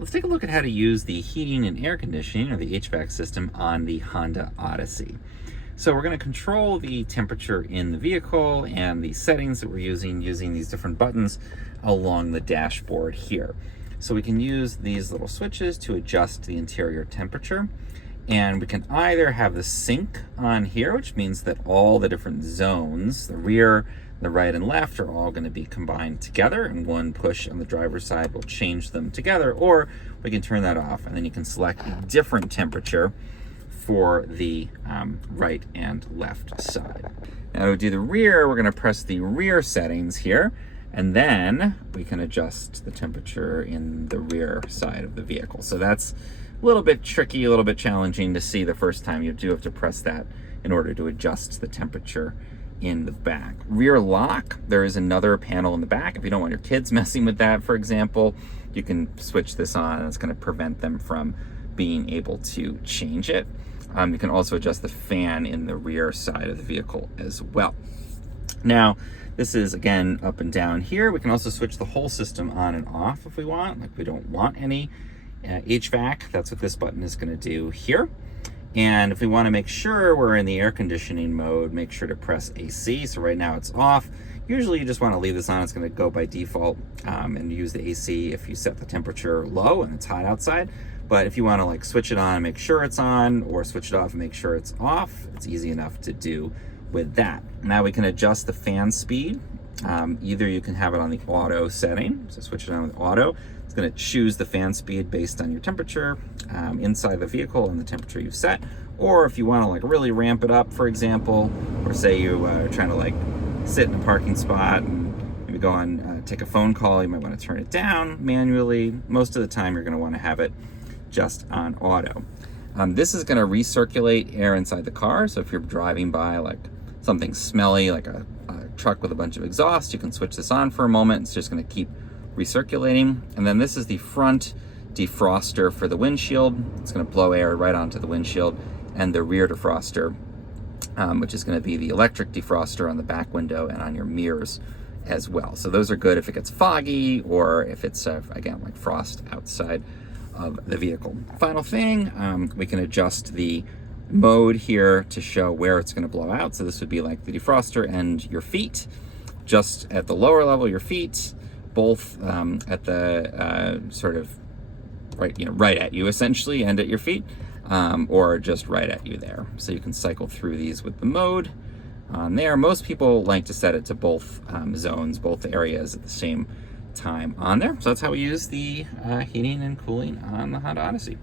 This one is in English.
let's take a look at how to use the heating and air conditioning, or the HVAC system, on the Honda Odyssey. So we're going to control the temperature in the vehicle and the settings that we're using these different buttons along the dashboard here. So we can use these little switches to adjust the interior temperature. And we can either have the sync on here, which means that all the different zones, the rear, the right and left, are all going to be combined together, and one push on the driver's side will change them together, or we can turn that off, and then you can select a different temperature for the right and left side. Now to do the rear, we're going to press the rear settings here, and then we can adjust the temperature in the rear side of the vehicle. So that's a little bit tricky, a little bit challenging to see the first time. You do have to press that in order to adjust the temperature in the back. Rear lock, there is another panel in the back. If you don't want your kids messing with that, for example, you can switch this on, and it's going to prevent them from being able to change it. You can also adjust the fan in the rear side of the vehicle as well. Now, this is, again, up and down here. We can also switch the whole system on and off if we want. Like, we don't want any HVAC, that's what this button is going to do here. And if we want to make sure we're in the air conditioning mode, make sure to press AC. So right now it's off. Usually you just want to leave this on. It's going to go by default, and use the AC if you set the temperature low and it's hot outside. But if you want to like switch it on and make sure it's on, or switch it off and make sure it's off, it's easy enough to do with that. Now we can adjust the fan speed. Either you can have it on the auto setting, so switch it on with auto. It's going to choose the fan speed based on your temperature inside the vehicle and the temperature you've set. Or if you want to like really ramp it up, for example, or say you are trying to like sit in a parking spot and maybe go on take a phone call, you might want to turn it down manually. Most of the time you're going to want to have it just on auto. This is going to recirculate air inside the car. So if you're driving by like something smelly, like a truck with a bunch of exhaust, you can switch this on for a moment. It's just going to keep recirculating. And then this is the front defroster for the windshield. It's going to blow air right onto the windshield. And the rear defroster, which is going to be the electric defroster on the back window and on your mirrors as well. So those are good if it gets foggy, or if it's again like frost outside of the vehicle. Final thing, we can adjust the mode here to show where it's going to blow out. So this would be like the defroster and your feet. Just at the lower level, your feet, both at the sort of right at you essentially, and at your feet, or just right at you there. So you can cycle through these with the mode on there. Most people like to set it to both zones, both areas at the same time on there. So that's how we use the heating and cooling on the Honda Odyssey.